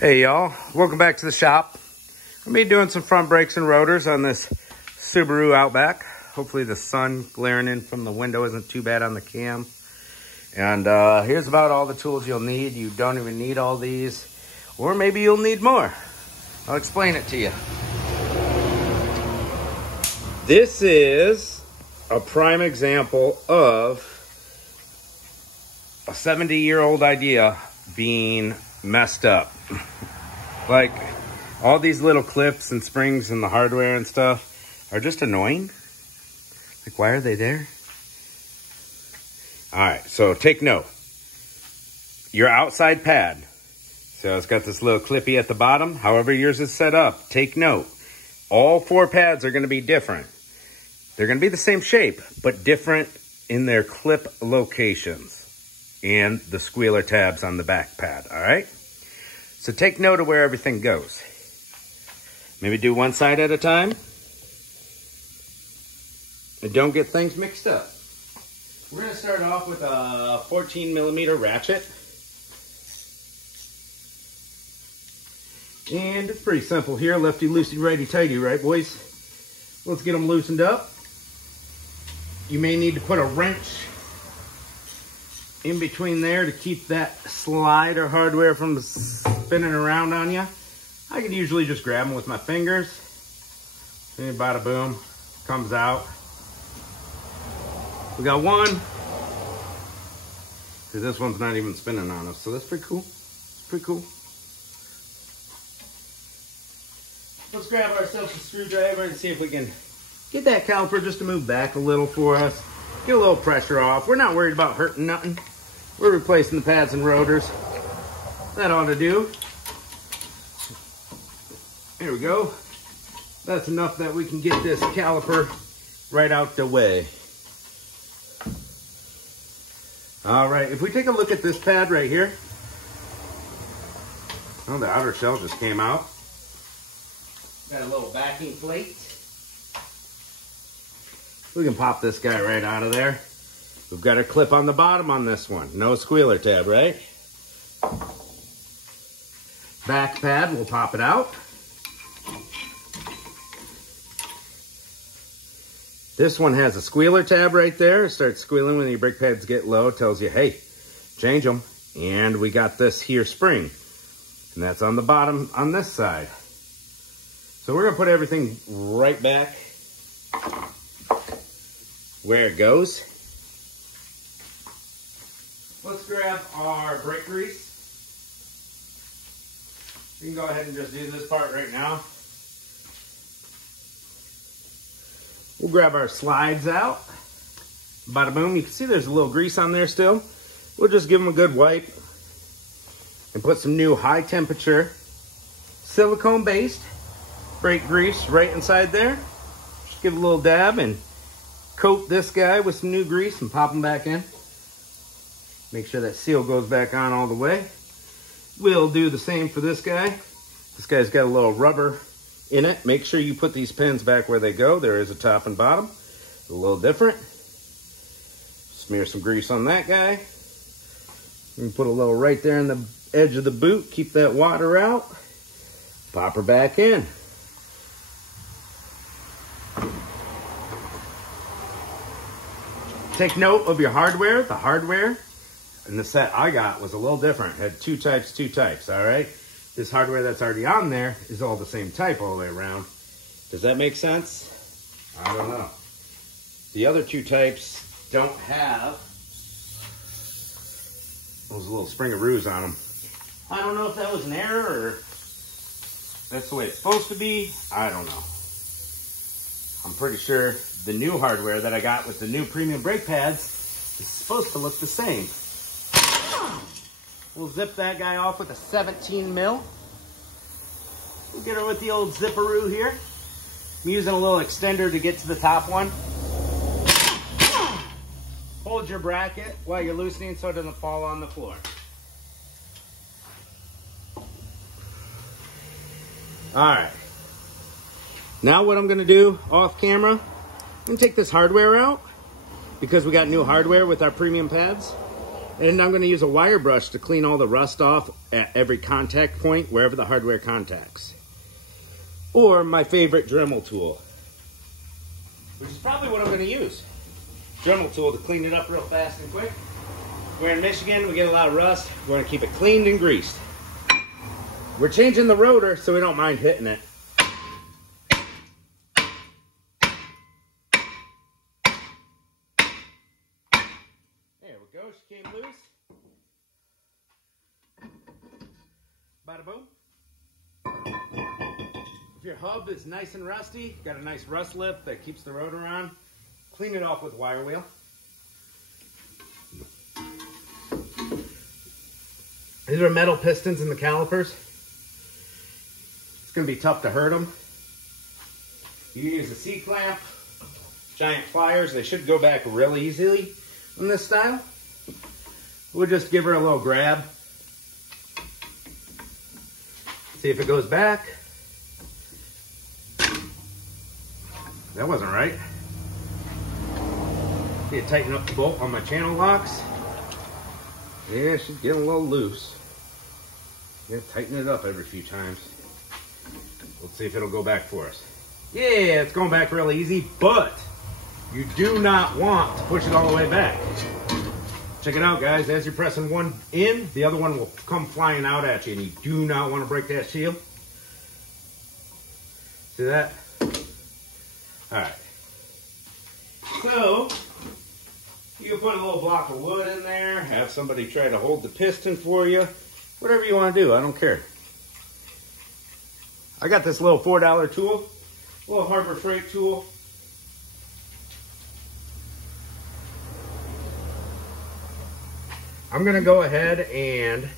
Hey y'all, welcome back to the shop. I'm gonna be doing some front brakes and rotors on this Subaru Outback. Hopefully the sun glaring in from the window isn't too bad on the cam. And here's about all the tools you'll need. You don't even need all these, or maybe you'll need more. I'll explain it to you. This is a prime example of a 70-year-old idea being messed up. Like, all these little clips and springs and the hardware and stuff are just annoying. Like, why are they there? All right, so take note. Your outside pad. So it's got this little clippy at the bottom. However yours is set up, take note. All four pads are going to be different. They're going to be the same shape, but different in their clip locations and the squealer tabs on the back pad, all right? So take note of where everything goes. Maybe do one side at a time. And don't get things mixed up. We're gonna start off with a 14mm ratchet. And it's pretty simple here. Lefty, loosey, righty, tighty, right boys? Let's get them loosened up. You may need to put a wrench in between there to keep that slide or hardware from spinning around on you. I can usually just grab them with my fingers. And bada boom, comes out. We got one, because this one's not even spinning on us, so that's pretty cool. It's pretty cool. Let's grab ourselves a screwdriver and see if we can get that caliper just to move back a little for us. Get a little pressure off. We're not worried about hurting nothing. We're replacing the pads and rotors. That ought to do. There we go. That's enough that we can get this caliper right out the way. All right, if we take a look at this pad right here. Oh, the outer shell just came out. Got a little backing plate. We can pop this guy right out of there. We've got a clip on the bottom on this one. No squealer tab, right? Back pad, we'll pop it out. This one has a squealer tab right there. It starts squealing when your brake pads get low. It tells you, hey, change them. And we got this here spring. And that's on the bottom on this side. So we're gonna put everything right back where it goes. Let's grab our brake grease. We can go ahead and just do this part right now. We'll grab our slides out. Bada boom. You can see there's a little grease on there still. We'll just give them a good wipe and put some new high temperature silicone based brake grease right inside there. Just give it a little dab and coat this guy with some new grease and pop them back in. Make sure that seal goes back on all the way. We'll do the same for this guy. This guy's got a little rubber in it. Make sure you put these pins back where they go. There is a top and bottom. A little different. Smear some grease on that guy. And put a little right there in the edge of the boot. Keep that water out. Pop her back in. Take note of your hardware. The hardware in the set I got was a little different. It had two types, all right? This hardware that's already on there is all the same type all the way around. Does that make sense? I don't know. The other two types don't have those little springaroos on them. I don't know if that was an error or that's the way it's supposed to be. I don't know. I'm pretty sure the new hardware that I got with the new premium brake pads is supposed to look the same. We'll zip that guy off with a 17 mil. We'll get her with the old zipperoo here. I'm using a little extender to get to the top one. Hold your bracket while you're loosening so it doesn't fall on the floor. All right. Now what I'm gonna do off camera, I'm gonna take this hardware out because we got new hardware with our premium pads. And I'm going to use a wire brush to clean all the rust off at every contact point, wherever the hardware contacts. Or my favorite Dremel tool, which is probably what I'm going to use. Dremel tool to clean it up real fast and quick. We're in Michigan, we get a lot of rust. We want to keep it cleaned and greased. We're changing the rotor so we don't mind hitting it. There we go, she came loose. Bada boom. If your hub is nice and rusty, got a nice rust lip that keeps the rotor on, clean it off with a wire wheel. These are metal pistons in the calipers. It's going to be tough to hurt them. You can use a C-clamp, giant pliers. They should go back real easily in this style. We'll just give her a little grab. See if it goes back. That wasn't right. Need to tighten up the bolt on my channel locks. Yeah, she's getting a little loose. Yeah, tighten it up every few times. Let's see if it'll go back for us. Yeah, it's going back real easy, but you do not want to push it all the way back. Check it out, guys. As you're pressing one in, the other one will come flying out at you, and you do not want to break that shield. See that? All right. So, you can put a little block of wood in there, have somebody try to hold the piston for you. Whatever you want to do, I don't care. I got this little $4 tool, a little Harbor Freight tool. I'm going to go ahead and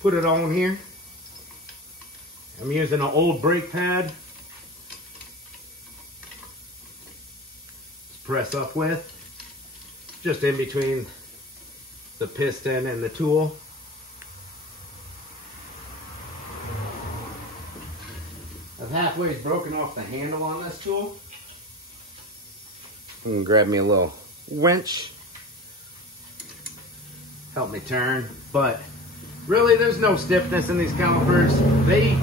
put it on here. I'm using an old brake pad to press up with, just in between the piston and the tool. I've halfway broken off the handle on this tool. I'm gonna grab me a little winch. Help me turn, but really there's no stiffness in these calipers. They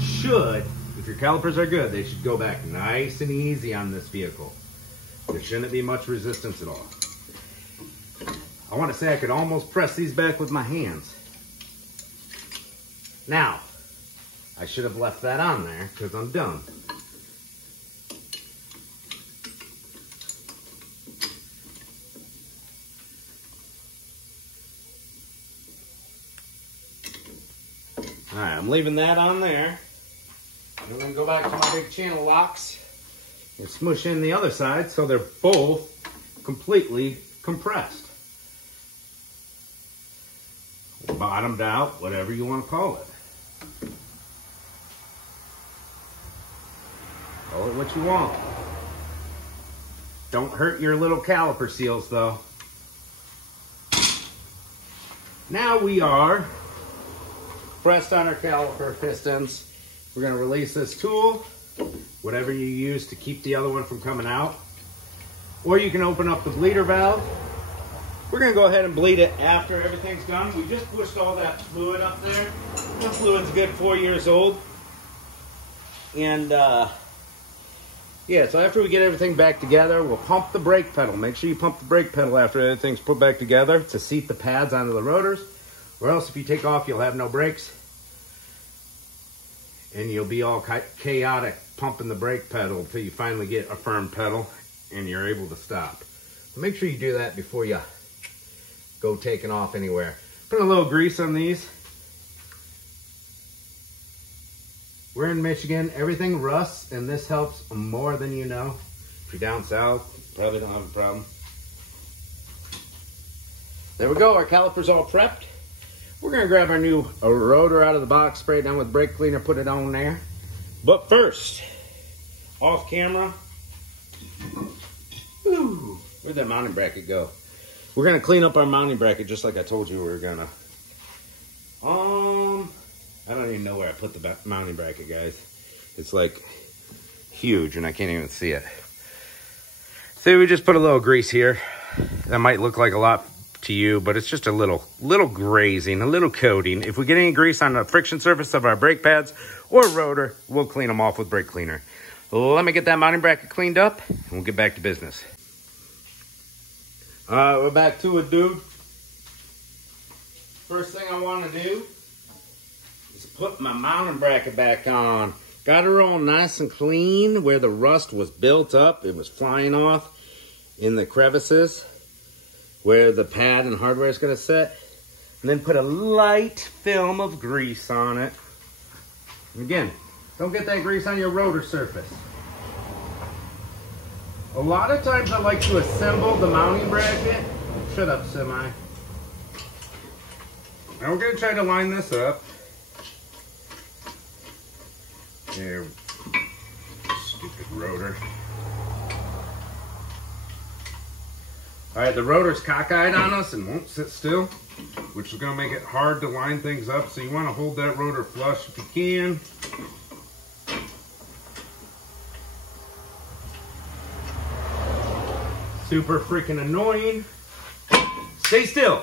should, if your calipers are good, they should go back nice and easy on this vehicle. There shouldn't be much resistance at all. I want to say I could almost press these back with my hands. Now, I should have left that on there because I'm dumb. Alright, I'm leaving that on there. I'm going to go back to my big channel locks and smush in the other side so they're both completely compressed. Bottomed out, whatever you want to call it. Call it what you want. Don't hurt your little caliper seals though. Now we are pressed on our caliper pistons. We're going to release this tool, whatever you use to keep the other one from coming out. Or you can open up the bleeder valve. We're going to go ahead and bleed it after everything's done. We just pushed all that fluid up there. That fluid's a good 4 years old. And yeah, so after we get everything back together, we'll pump the brake pedal. Make sure you pump the brake pedal after everything's put back together to seat the pads onto the rotors. Or else if you take off, you'll have no brakes. And you'll be all chaotic pumping the brake pedal until you finally get a firm pedal and you're able to stop. So make sure you do that before you go taking off anywhere. Put a little grease on these. We're in Michigan. Everything rusts, and this helps more than you know. If you're down south, you probably don't have a problem. There we go. Our caliper's all prepped. We're going to grab our new rotor out of the box, spray it down with brake cleaner, put it on there. But first, off camera, where'd that mounting bracket go? We're going to clean up our mounting bracket just like I told you we were going to. I don't even know where I put the mounting bracket, guys. It's like huge and I can't even see it. See, we just put a little grease here. That might look like a lot to you, but it's just a little grazing, a little coating. If we get any grease on the friction surface of our brake pads or rotor, we'll clean them off with brake cleaner. Let me get that mounting bracket cleaned up, and we'll get back to business. All right, we're back to it, dude. First thing I want to do is put my mounting bracket back on. Got her all nice and clean where the rust was built up. It was flying off in the crevices where the pad and hardware is going to sit. And then put a light film of grease on it. And again, don't get that grease on your rotor surface. A lot of times I like to assemble the mounting bracket. Shut up, semi. Now we're going to try to line this up. There. Stupid rotor. Alright, the rotor's cockeyed on us and won't sit still, which is going to make it hard to line things up. So you want to hold that rotor flush if you can. Super freaking annoying. Stay still.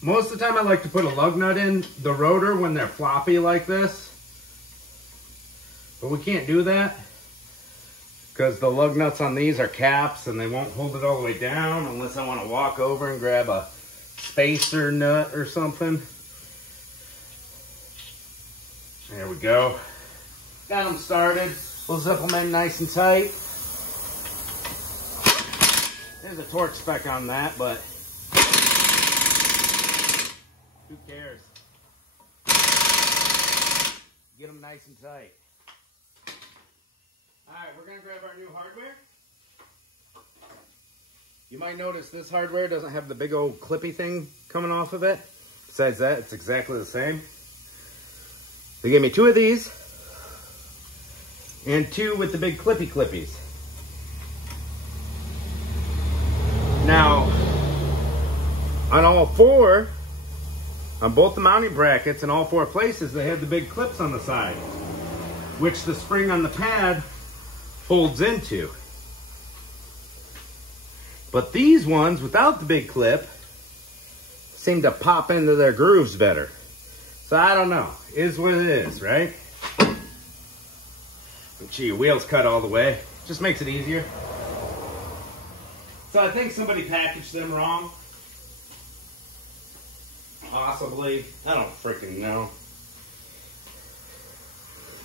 Most of the time I like to put a lug nut in the rotor when they're floppy like this. But we can't do that because the lug nuts on these are caps and they won't hold it all the way down unless I want to walk over and grab a spacer nut or something. There we go. Got them started. We'll zip them in nice and tight. There's a torque spec on that, but who cares? Get them nice and tight. Alright, we're going to grab our new hardware. You might notice this hardware doesn't have the big old clippy thing coming off of it. Besides that, it's exactly the same. They gave me 2 of these and 2 with the big clippy clippies. Now, on all 4, on both the mounting brackets in all 4 places, they have the big clips on the side, which the spring on the pad folds into. But these ones without the big clip seem to pop into their grooves better. So I don't know. It is what it is, right? Make sure your wheels cut all the way. Just makes it easier. So I think somebody packaged them wrong. Possibly. I don't freaking know.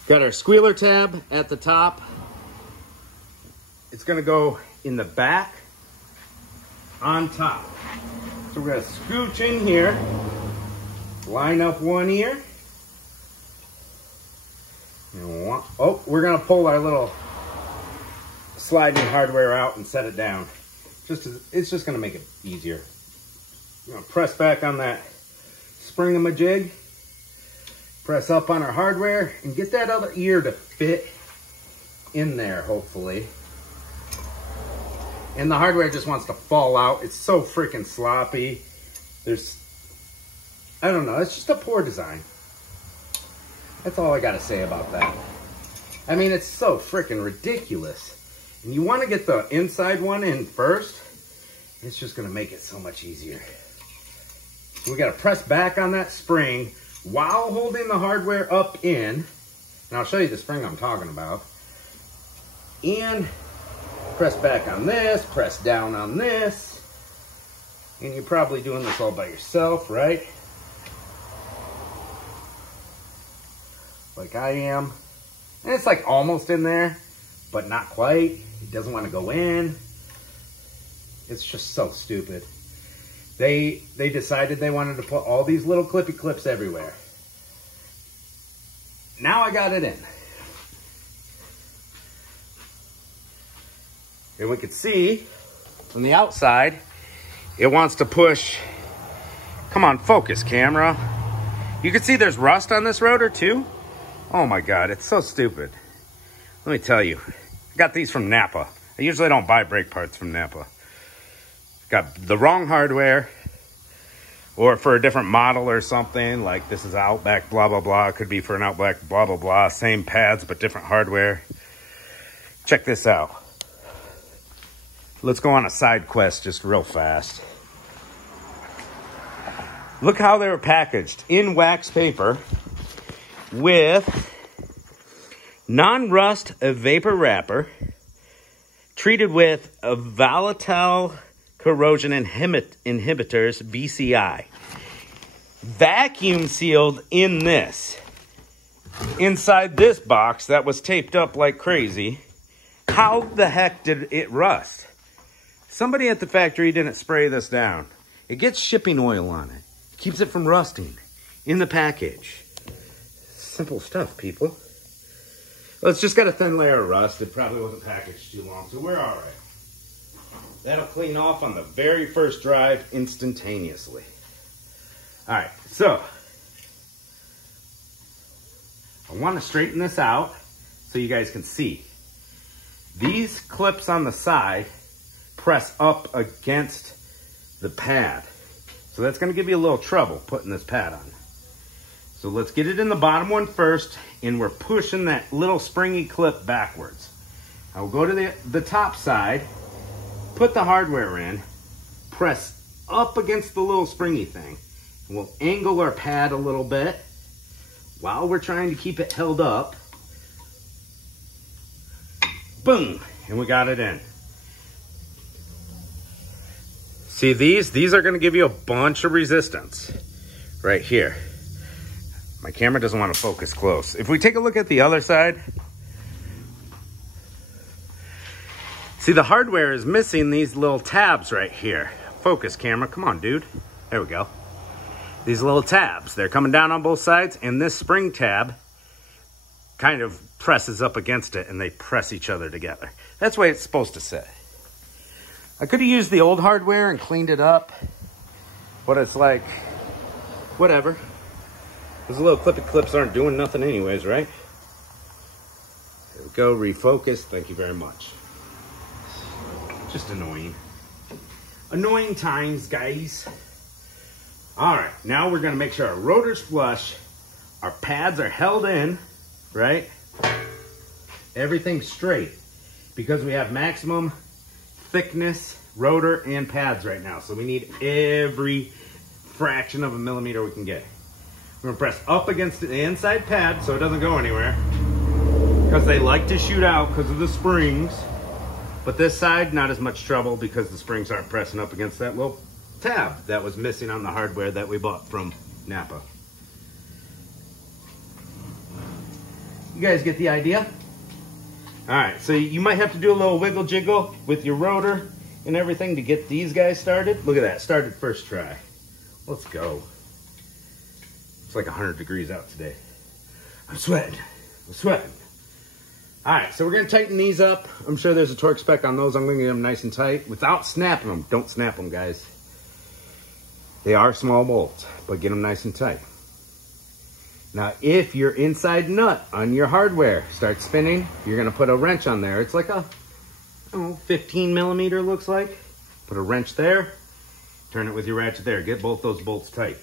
Got our squealer tab at the top. It's going to go in the back on top. So we're going to scooch in here, line up one ear. And one, oh, we're going to pull our little sliding hardware out and set it down. It's just going to make it easier. I'm going to press back on that spring-a-ma-jig, press up on our hardware, and get that other ear to fit in there, hopefully. And the hardware just wants to fall out. It's so freaking sloppy. I don't know, it's just a poor design. That's all I gotta say about that. I mean, it's so freaking ridiculous. And you wanna get the inside one in first. It's just gonna make it so much easier. We gotta press back on that spring while holding the hardware up in. And I'll show you the spring I'm talking about. And press back on this, press down on this. And you're probably doing this all by yourself, right? Like I am. And it's like almost in there, but not quite. It doesn't want to go in. It's just so stupid. They decided they wanted to put all these little clippy clips everywhere. Now I got it in. And we can see from the outside, it wants to push. Come on, focus, camera. You can see there's rust on this rotor too. Oh my God, it's so stupid. Let me tell you, I got these from Napa. I usually don't buy brake parts from Napa. Got the wrong hardware, or for a different model or something, like this is Outback blah, blah, blah. It could be for an Outback blah, blah, blah. Same pads, but different hardware. Check this out. let's go on a side quest just real fast. Look how they were packaged in wax paper with non-rust vapor wrapper treated with a volatile corrosion inhibitors, VCI. Vacuum sealed in this. Inside this box that was taped up like crazy. How the heck did it rust? Somebody at the factory didn't spray this down. It gets shipping oil on it. Keeps it from rusting in the package. Simple stuff, people. Well, it's just got a thin layer of rust. It probably wasn't packaged too long, so we're all right. That'll clean off on the very first drive instantaneously. All right, so I want to straighten this out so you guys can see. These clips on the side press up against the pad. So that's going to give you a little trouble putting this pad on. So let's get it in the bottom one first, and we're pushing that little springy clip backwards. I will go to the top side, put the hardware in, press up against the little springy thing, and we'll angle our pad a little bit while we're trying to keep it held up. Boom, and we got it in. See these are gonna give you a bunch of resistance right here. My camera doesn't want to focus close. If we take a look at the other side, see the hardware is missing these little tabs right here. Focus camera, come on dude. There we go. These little tabs, they're coming down on both sides, and this spring tab kind of presses up against it and they press each other together. That's the way it's supposed to sit. I could have used the old hardware and cleaned it up, but it's like, whatever. Those little clippy clips aren't doing nothing anyways, right? There we go, refocus, thank you very much. Just annoying. Annoying times, guys. All right, now we're gonna make sure our rotor's flush, our pads are held in, right? Everything's straight, because we have maximum thickness rotor and pads right now. So we need every fraction of a millimeter we can get. We're gonna press up against the inside pad so it doesn't go anywhere, because they like to shoot out because of the springs. But this side, not as much trouble because the springs aren't pressing up against that little tab that was missing on the hardware that we bought from Napa. You guys get the idea? All right, so you might have to do a little wiggle jiggle with your rotor and everything to get these guys started. Look at that, started first try. Let's go. It's like 100 degrees out today. I'm sweating, I'm sweating. All right, so we're gonna tighten these up. I'm sure there's a torque spec on those. I'm gonna get them nice and tight without snapping them. Don't snap them, guys. They are small bolts, but get them nice and tight. Now, if your inside nut on your hardware starts spinning, you're gonna put a wrench on there. It's like a, I don't know, 15 millimeter looks like. Put a wrench there, turn it with your ratchet there. Get both those bolts tight.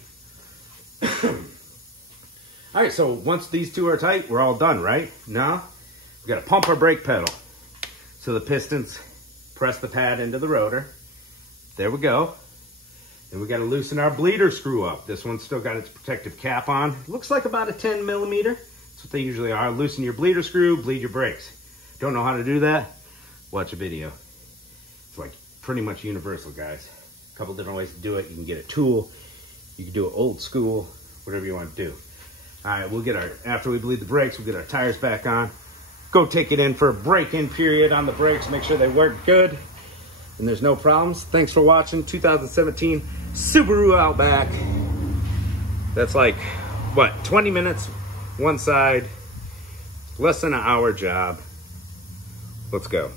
All right, so once these two are tight, we're all done, right? Now, we gotta pump our brake pedal. So the pistons press the pad into the rotor. There we go. And we got to loosen our bleeder screw up. This one's still got its protective cap on. It looks like about a 10 millimeter. That's what they usually are. Loosen your bleeder screw, bleed your brakes. Don't know how to do that? Watch a video. It's like pretty much universal, guys. A couple different ways to do it. You can get a tool. You can do it old school, whatever you want to do. All right, we'll get our, after we bleed the brakes, we'll get our tires back on. Go take it in for a break-in period on the brakes. Make sure they work good and there's no problems. Thanks for watching 2017 Subaru Outback. That's like, what, 20 minutes, one side, less than an hour job. Let's go.